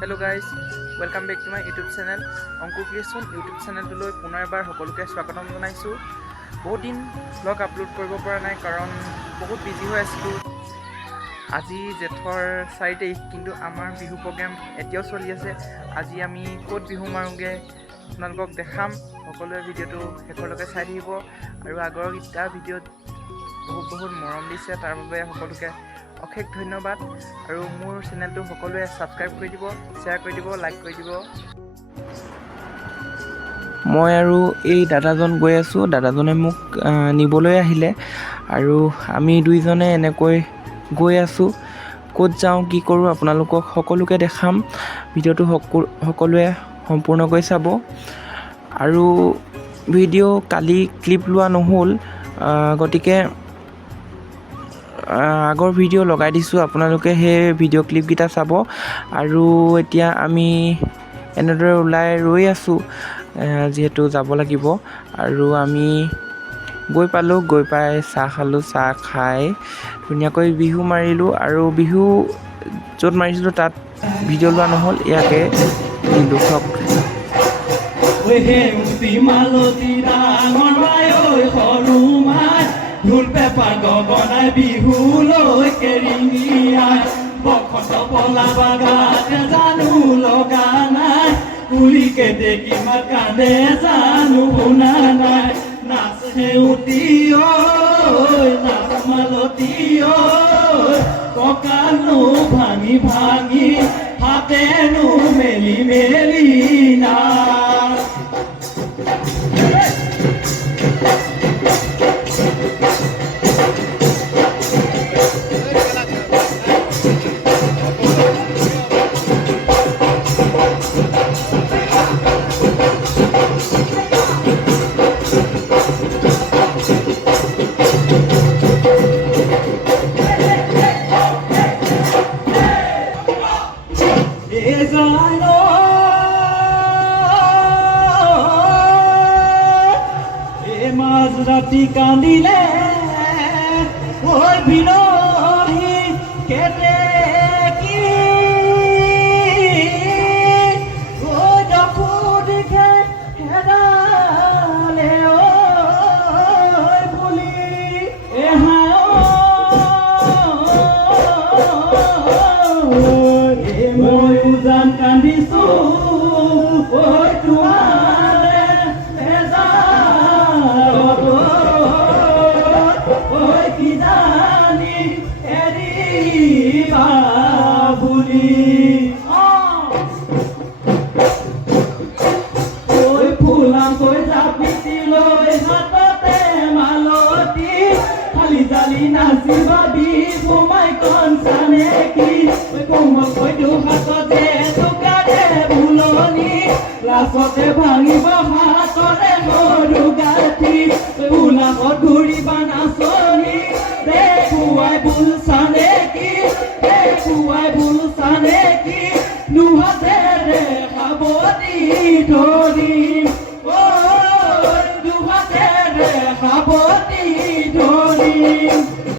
Hello' guys, welcome back to my YouTube channel Anku creation. YouTube চেনেলটোলৈ পুনৰ এবাৰ সকলোকে স্বাগতম জনাইছোঁ। বহুত দিন ব্লগ আপলোড কৰিব পৰা নাই কাৰণ বহুত বিজি হৈ আছিলোঁ। আজি জেঠৰ 4 তাৰিখ, কিন্তু আমাৰ বিহু প্ৰগ্ৰেম এতিয়াও চলি আছে। আজি আমি ক'ত বিহু মাৰোঁগৈ আপোনালোকক দেখাম। সকলোৱে ভিডিঅ'টো শেষলৈকে চাই থাকিব আৰু আগৰকেইটা ভিডিঅ'ত বহুত মৰম দিছে, তাৰ বাবে সকলোকে অশেষ ধন্যবাদ। আৰু মোৰ চেনেলটো সকলোৱে ছাবস্ক্ৰাইব কৰি দিব, শ্বেয়াৰ কৰি দিব, লাইক কৰি দিব। মই আৰু এই দাদাজন গৈ আছোঁ। দাদাজনে মোক নিবলৈ আহিলে আৰু আমি দুইজনে এনেকৈ গৈ আছোঁ। ক'ত যাওঁ, কি কৰোঁ আপোনালোকক সকলোকে দেখাম। ভিডিঅ'টো সকলোৱে সম্পূৰ্ণকৈ চাব। আৰু ভিডিঅ' কালি ক্লিপ লোৱা নহ'ল, গতিকে আগৰ ভিডিঅ' লগাই দিছোঁ। আপোনালোকে সেই ভিডিঅ' ক্লিপকেইটা চাব। আৰু এতিয়া আমি এনেদৰে ওলাই ৰৈ আছোঁ, যিহেতু যাব লাগিব। আৰু আমি গৈ পালোঁ, গৈ পাই চাহ খালোঁ। চাহ খাই ধুনীয়াকৈ বিহু মাৰিলোঁ। আৰু বিহু য'ত মাৰিছিলোঁ তাত ভিডিঅ' লোৱা নহ'ল, ইয়াকে দিলোঁ চাওক। ঢোল পেপা গগনাই বিহুলৈ কেৰিঙিয়াই বসন্ত পলা বাগাতে জানো লগা নাই কুলিকে দেখি মাত কান্দে জানো শুনা নাই। নাচ সেউতি ঐ নাচ মালতী ঐ কঁকালো ভাঙি ভাঙি হাতেনো মেলি মেলি নাচ। মাঝরাতি কান্দিলে ওই বিরোহী কেটে কি ওই যখন দেখে হেরালে ওই বলি মই উজান কান্দিছো ওই তোমারে নাচিবাবি সোমাই কন চানে কি কোমল কৈতো হাততে টুকাৰে ভুলনি লাচতে ভাঙিব হাতৰে সৰু গাঁঠি উলাহত ঘূৰিবা নাচনি দেখুৱাই ভুল চানে কি দেখুৱাই ভুল চানে কি নুহাতেৰে সাৱনি ধৰিম